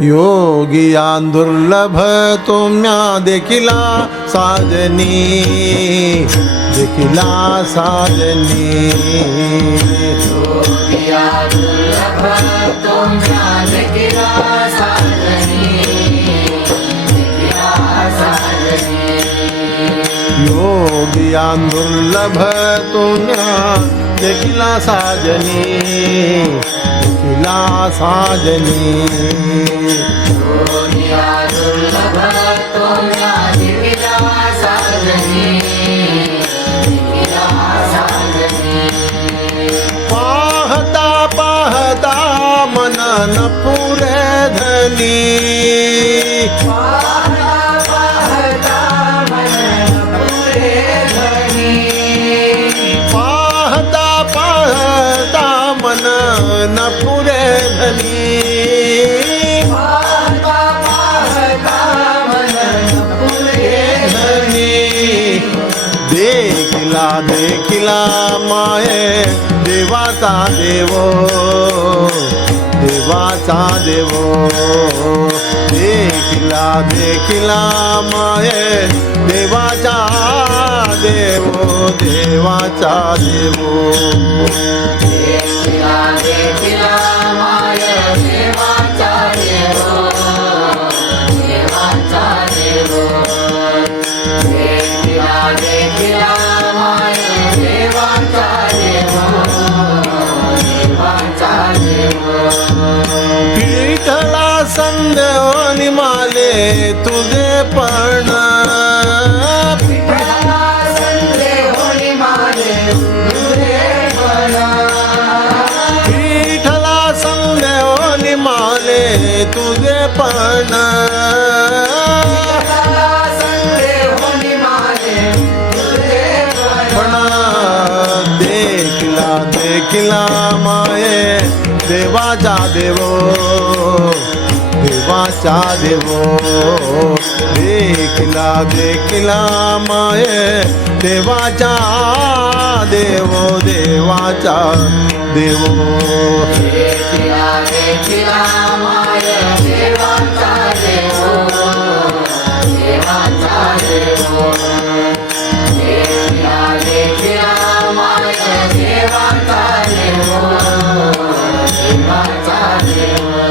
योगिया दुर्लभ तुम्या देखिला साजनी, देखिला साजनी। योगिया दुर्लभ तुम्या देखिला साजनी, देखिला साजनी। योगिया दुर्लभ तुम्या देखिला साजनी, देखिला साजनी। योगिया दुर्लभ तुम्या देखिला साजनी, देखिला साजनी। पाहता पाहता मन न पुरे धनी, पाहता पाहता मन पुरे धनी, पाहता पाहता मन न पुरे धनी। पाहता पाहता मन पुरे धनी देखिला देखिला माये देवाचा देवो, देवाचा देवो। देखिला देखिला माये देवाचा देवो, देवाचा देवो। देखिला देखिला माय देवाचा देवो, देवाचा देवो। देखिला देखिला माय देवाचा देवो, देवाचा देवो। विठ्ठला संदेवनी माले तुझे पण, विठ्ठला संदेवनी माले तुझे पण, विठ्ठला संदेवनी माले तुझे पण। विठ्ठला संदेवनी माले तुझे पण। देखिला देखिला माये देवाचा देवो, देवाचा देवो। देखिला देखिला माये देवाचा देवो, देवाचा देवो। देखिला देखिला माय देवाचा देवो, देवाचा देवो। देखिला देखिला माय देवाचा देवो, देवाचा देवो।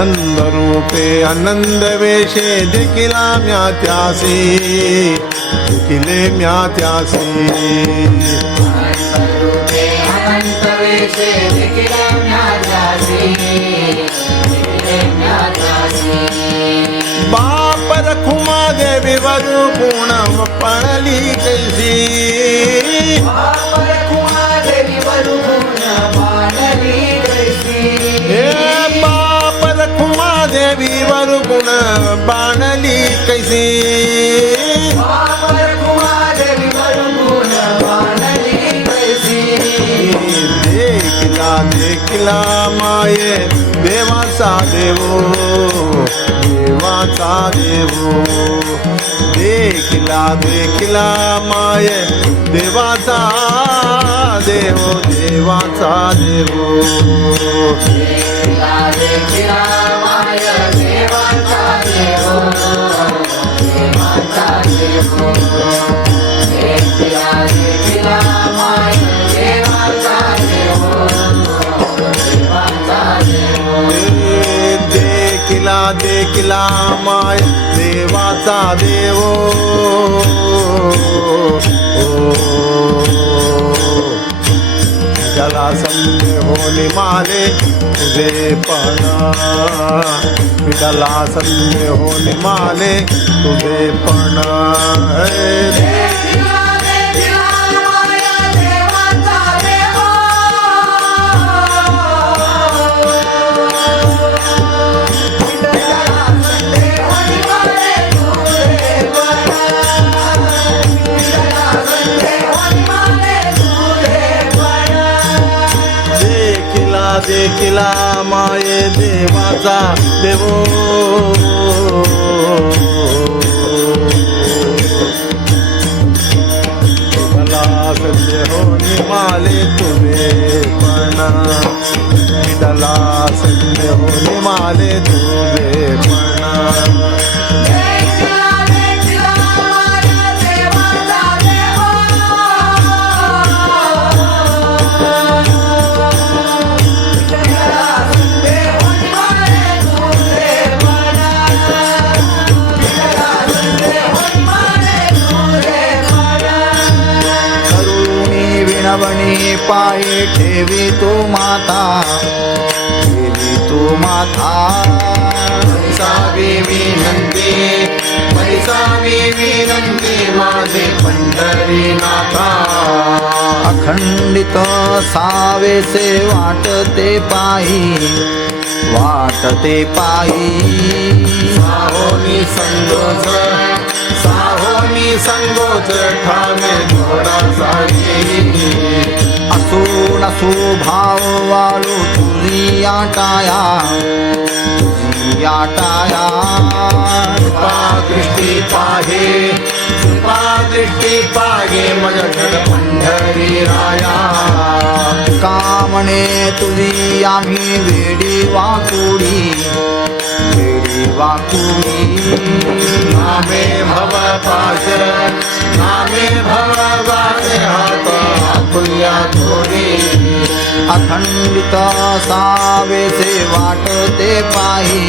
आनंद रूपे आनंद वेशे देखिला म्या त्यासी, देखिले म्या त्यासी। अनंत रूपे अनंत वेशे देखिला म्या त्यासी, देखिले म्या त्यासी। बाप रखुमा देवी वरु गुण पणली कैसी, बाप रखुमा देवी वरु गुण बाणली कैसी। हे बाप रखुमा देवी वरु गुण बाणली कैसी। बाप रखुमा देवी वरु गुण बाणली कैसी। देखिला देखिला माये देवाचा देवो, देवाचा देवो। देखिला देखिला माये देवाचा देवो, देवाचा देवो। देखिला देखिला माय देवाचा देवो, देवाचा देवो। देखिला देखिला माय देवाचा देवो, देवाचा देवो। देखिला देखिला माय देवाचा देवो। ज्याला संदेहोनी माले तुझे पण, विठ्ठला संदेहोनी माले तुझे पण। देखिला देखिला माय देवाचा देवो, विठ्ठला संदेहोनी माले तुझे पण, विठ्ठला संदेहोनी माले तुझे पण। देखिला देखिला माये देवाचा देवो। मला संदेहोनी माले तुझे पण, विठ्ठला संदेहोनी माले तुझे पण देखला देखला माझ्या देवाचा देव विठ्ठला संदेहोनी माले तुझे पण विठ्ठला संदेहोनी माले तुझे पण करुणी विणवणी पायी ठेवी तू माता ठेवी तू माता पैसावी विनंती माझे पंढरीनाथा अखंडित सावेसे वाटते पायी साहोनी संगोच ठाणे थोडासाही असू नसू भाव वाळू तुझी आटाया कृपा दृष्टी पाहे माझ्या जड पंढरी राया कामणे तुझी आम्ही वेडी वाकुडी नामे भव वाचे हात आपुल्या थोडी अखंडित सावेसे वाटते पायी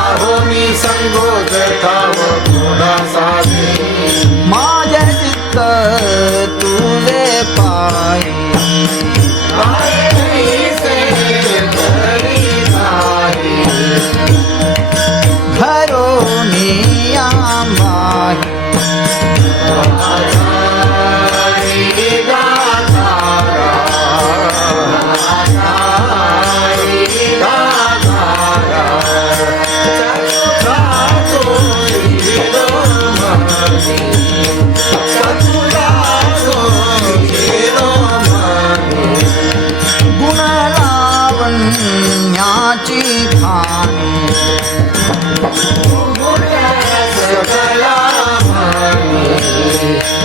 साहोनी संगोच ठाव थोडासा माझे चित्त तुझे पायी घरोनी आंबाई गुणलावण्याची खाणी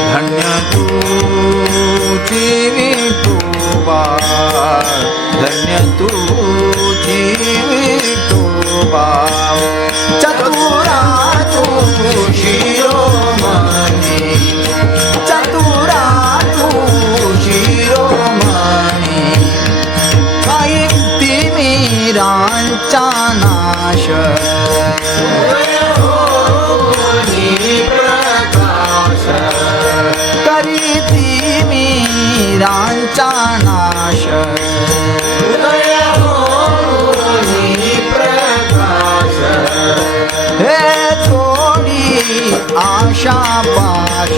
धन्य तुझी विठोबा धन्य तुझी विठोबा चतुरा तू शिरोमणी चतुरा तू शिरोमणी काही तिमिरांचा नाश करीती मीरांचा नाश हे थोडी आशा पाश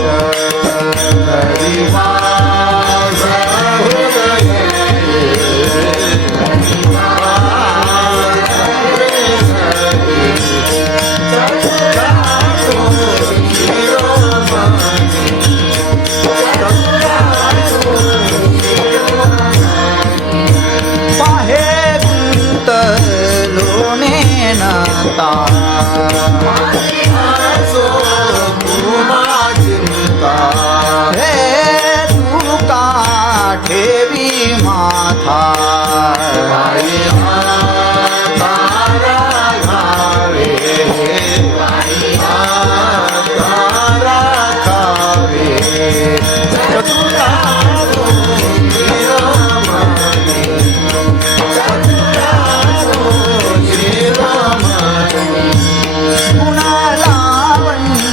पाहे गुंतलोने नता हे तुका ठेवी माथा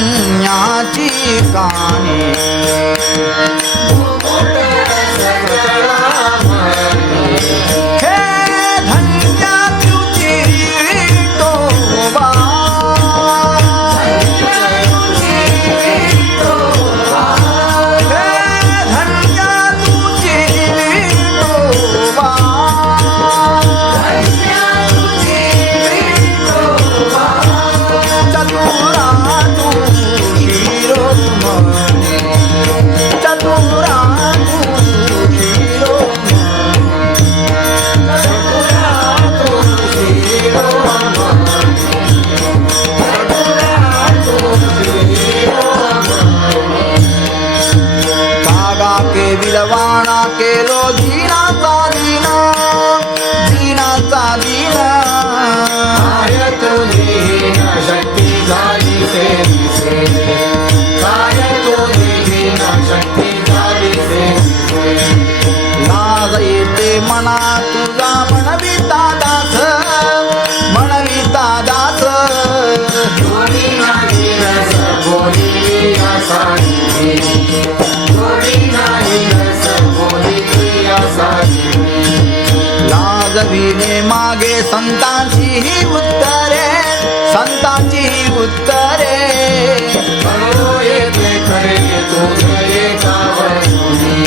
गुणलावण्याची काणी हे धन्य तुझी विठोबा हे धन्य तुझी विठोबा चतुरा तू शिरोमणी चतुरा के विलवाणा केलो दीनाचा दीना दीनाचा दीना काय तुझी न शक्ती झाली से दिसे काय तुझी न शक्ती झाली से दिसे लाज येते मना तुझा म्हणविता दास म्हणविता दास गोडी नाही रस गोडी आसानी गोडी नाही रस गोडी आसानी लाजविणे मागे संतांची ही उत्तरे संतांची ही उत्तरे करो येते खरे तुझे एकावरुनी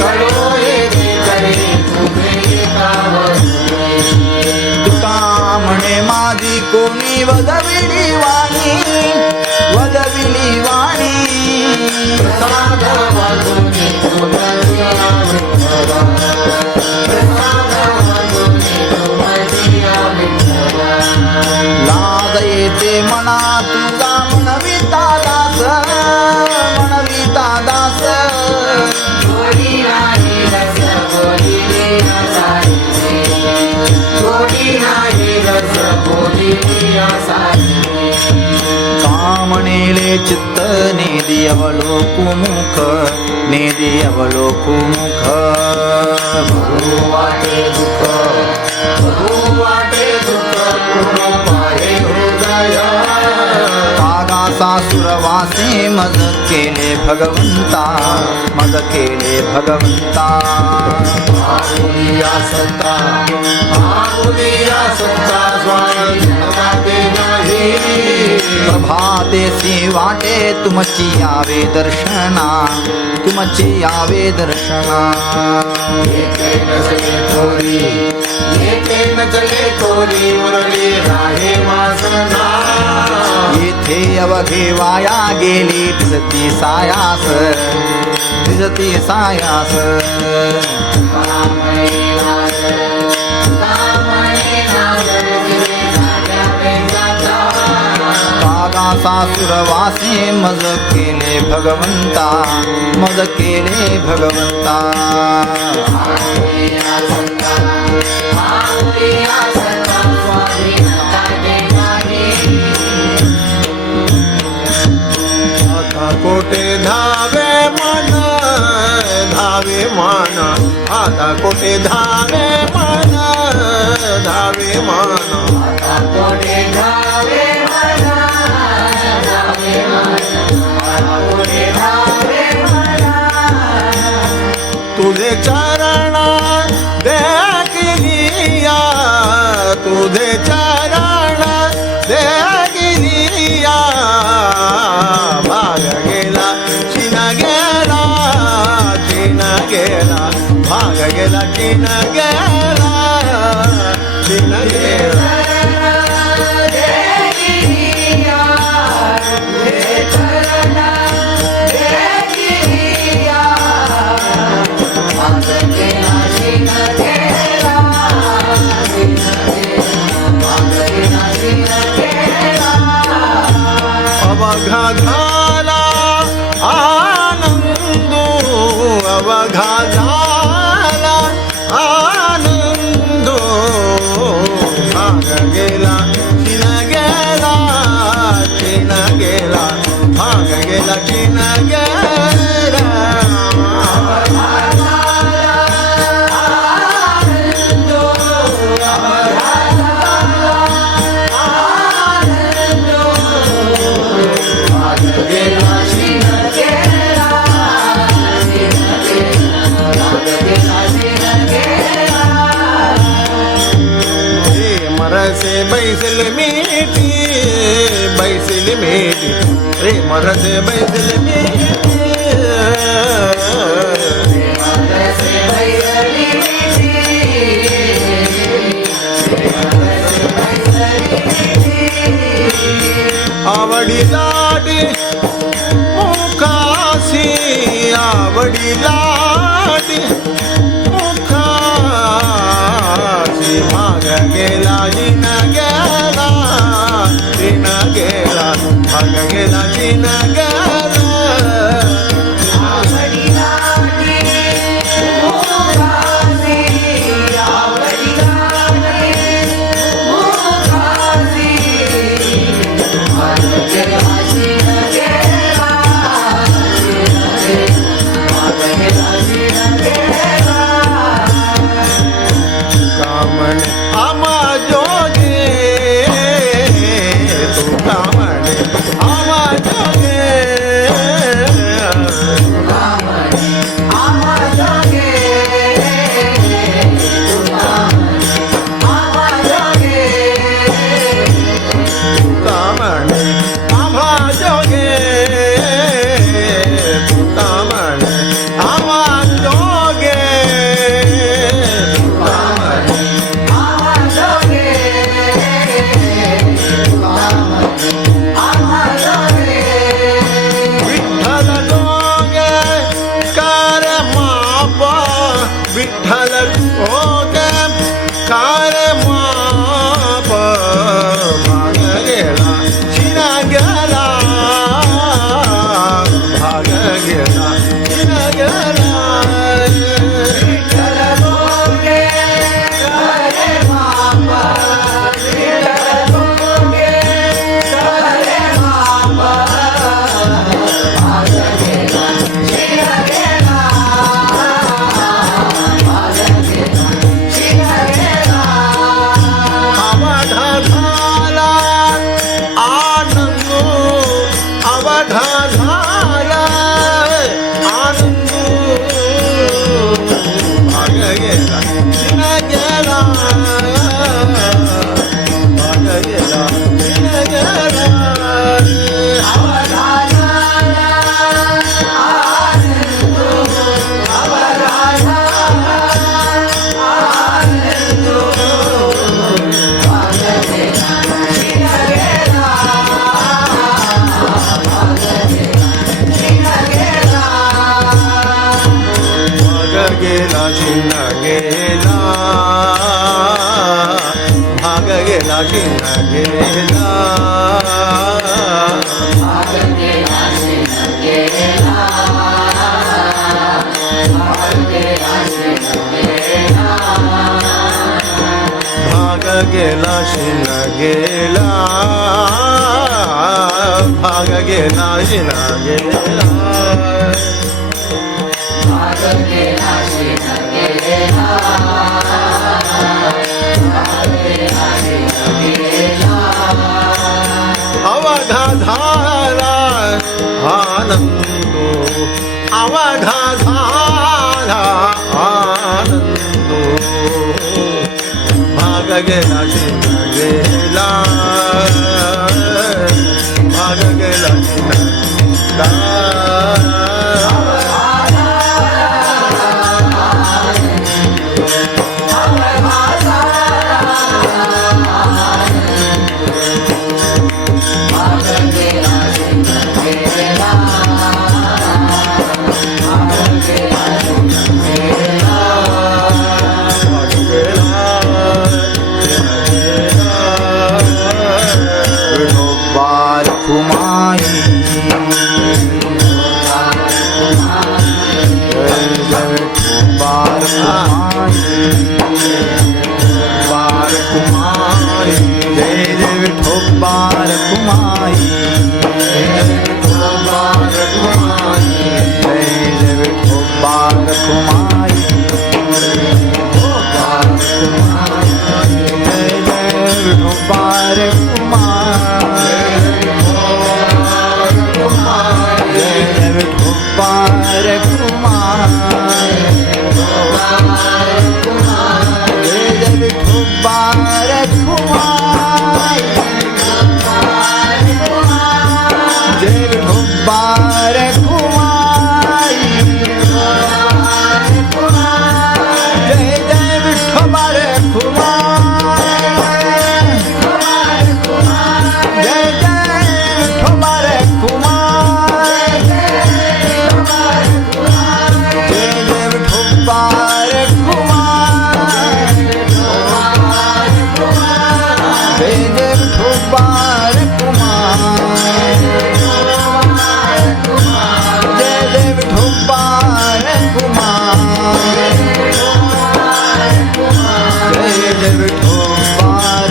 करो येते खरे तुझे एकावरुनी तुका म्हणे माझी कोणी वदविली वाणी वदविली वाणी प्रसाद वाजूनी तुझिया विठ्ठला प्रसाद वाजूनी तुझिया विठ्ठला लाज येते मना तुझा म्हणविता दास म्हणविता दास गोडी नाही रस गोडी आसानी गोडी नाही रस गोडी आसानी कामणेले चित्त नेदी अवलोकुमुख नेदी अवलोकुमुख वाटे दुःख पूर्ण पाहे हृदय कागासासुरवासे मज केले भगवंता मज केले भगवंता आहुलिया सत्ता स्वामी जगते नाही प्रभातेसी वाटे तुमची यावे दर्शना तुमची यावे दर्शना येते नचले थोरी येते नचले थोरी मुरली राहे वासना येथे अवघे वाया गेली दिसती सायास दिसती सायास कागासासुरवासे मज केले भगवंता मज केले भगवंता आता कोठे धावे मन आता कोठे धावे मन तुझे चरण देखलिया तुझे चरण देखलिया भाग गेला चिन गेला भाग गेला चिन गेला अवघा झाला आनंदो अवघा झाला आनंदो भाग गेला चिन गेला भाग गेला चिन गेला से बैसल मीठी रे मर से बैसल मीठी आवडी लाडी मुखासी आवडी लाडी मुखासी भाग गेला जिन गेला भाग गेला जिन गेला गेला दिन गेला विठ्ठल भोगे करे माप विठ्ठल भोगे करे माप भाग गेला शिन गेला भाग गेला शिन गेला अवधा झाला आनंद अवधा झाला आनंद भाग गेला दिन गेला भाग गेला दिन गेला भाग गेला शिन गेला भाग गेला शिन गेला भाग गेला शिन गेला भाग गेला शिन गेला अवधा झाला आनंदो अवधा झाला आनंदो भाग गेला शिन गेला भाग गेला शिन गेला विठोबार कुमाई विठोबार कुमाई जय जय विठोबार कुमाई जय जय विठोबार कुमाई जय जय विठोबार कुमाई जय जय विठोबार कुमाई जय जय विठोबार कुमाई जय विठोबार कुमाई जय जय विठोबार कुमाई जय जय विठोबार कुमाई जय जय विठोबार कुमाई जय जय विठोबार कुमाई जय जय विठोबार कुमाई जय जय विठोबार कुमाई जय जय विठोबार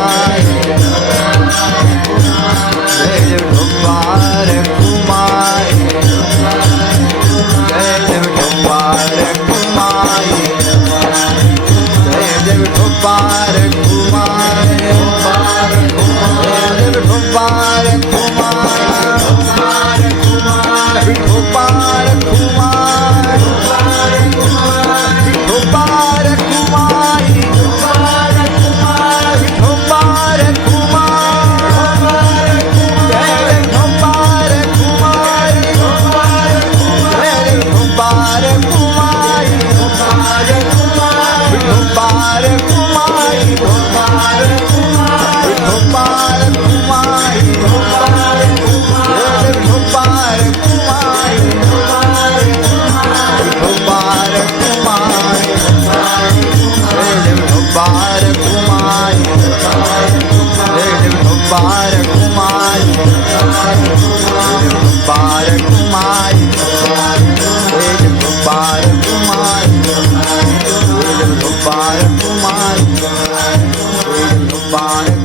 कुमाई जय जय विठोबार कुमाई जय जय विठोबार कुमाई जय जय विठोबार कुमाई विठोबार कुमाई विठोबार कुमाई विठोबार कुमाई जय विठोबार कुमाई जय विठोबार कुमाई विठोबार कुमाई विठोबार कुमाई विठोबार कुमाई विठोबार कुमाई विठोबार कुमाई विठोबार कुमाई विठोबार कुमाई बाळ